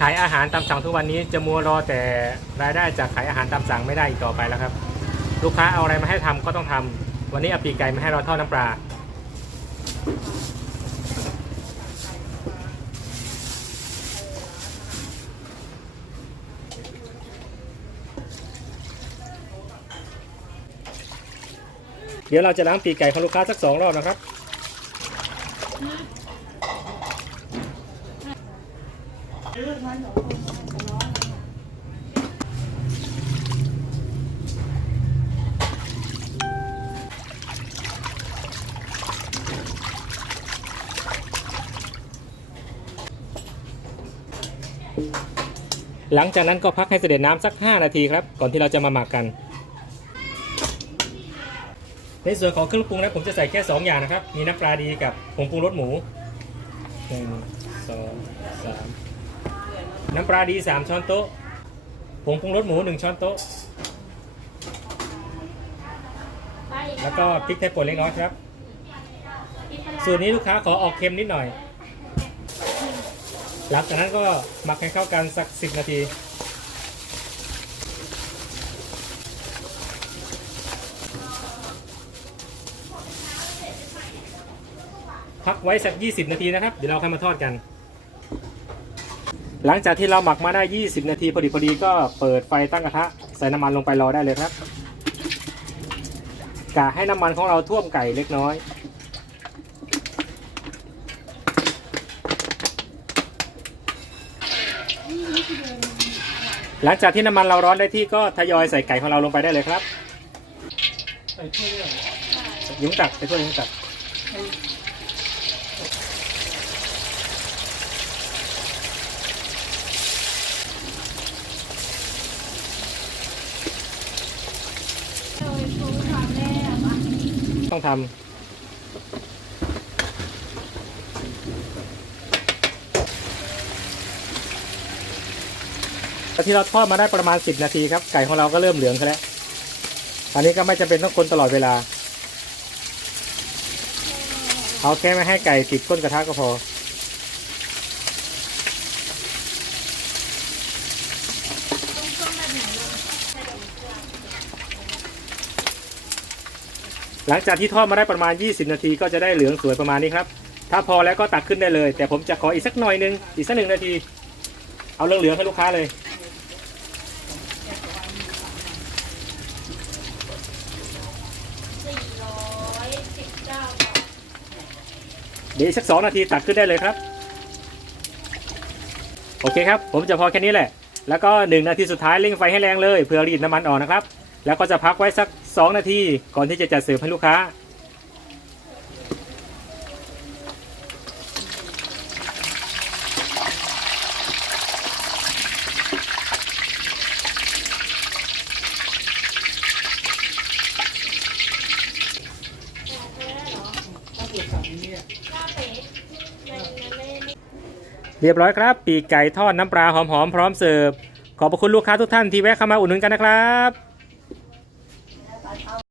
ขายอาหารตามสั่งทุกวันนี้จะมัวรอแต่รายได้จากขายอาหารตามสั่งไม่ได้อีกต่อไปแล้วครับ ลูกค้าเอาอะไรมาให้ทำก็ต้องทำวันนี้เอาปีกไก่มาให้เราทอดน้ำปลาเดี๋ยวเราจะล้างปีกไก่ของลูกค้าสักสองรอบนะครับ หลังจากนั้นก็พักให้เสด็จน้ำสัก 5 นาทีครับ ก่อนที่เราจะมาหมักกัน ในส่วนของเครื่องปรุงนะผมจะใส่แค่ 2 อย่างนะครับ มีน้ำปลาดีกับผงปรุงรสหมูหนึ่งสองสาม น้ำปลาดี 3 ช้อนโต๊ะ ผงปรุงรสหมู 1 ช้อนโต๊ะ แล้วก็พริกไทยป่นเล็กน้อยครับ ส่วนนี้ลูกค้าขอออกเค็มนิดหน่อย หลังจากนั้นก็หมักให้เข้ากันสัก 10 นาที พักไว้สัก 20 นาทีนะครับ เดี๋ยวเราค่อยมาทอดกัน หลังจากที่เราหมักมาได้ 20 นาทีพอดีพอดีก็เปิดไฟตั้งกระทะใส่น้ำมันลงไปรอได้เลยครับกะให้น้ำมันของเราท่วมไก่เล็กน้อย หลังจากที่น้ำมันเราร้อนได้ที่ก็ทยอยใส่ไก่ของเราลงไปได้เลยครับใส่ถ้วยด้วยเหรอยุ้งตักไปช่วยยุ้งตัก ต้องทำตอนที่เราทอดมาได้ประมาณ 10 นาทีครับ ไก่ของเราก็เริ่มเหลืองขึ้นแล้วอันนี้ก็ไม่จำเป็นต้องคนตลอดเวลา เอาแค่ไม่ให้ไก่ติดก้นกระทะก็พอ หลังจากที่ทอดมาได้ประมาณ 20 นาทีก็จะได้เหลืองสวยประมาณนี้ครับ ถ้าพอแล้วก็ตักขึ้นได้เลย แต่ผมจะขออีกสักหน่อยนึง อีกสักหนึ่งนาที เอาเหลืองให้ลูกค้าเลย เดี๋ยวอีกสักสองนาทีตักขึ้นได้เลยครับ โอเคครับ ผมจะพอแค่นี้แหละ แล้วก็หนึ่งนาทีสุดท้ายเร่งไฟให้แรงเลยเพื่อรีดน้ำมันออกนะครับ แล้วก็จะพักไว้สัก 2 นาทีก่อนที่จะจัดเสิร์ฟให้ลูกค้าเกิดสั่งนี้เนี่ยเรียบร้อยครับ ปีกไก่ทอดน้ำปลาหอมๆพร้อมเสิร์ฟขอบพระคุณลูกค้าทุกท่านที่แวะเข้ามาอุดหนุนกันนะครับ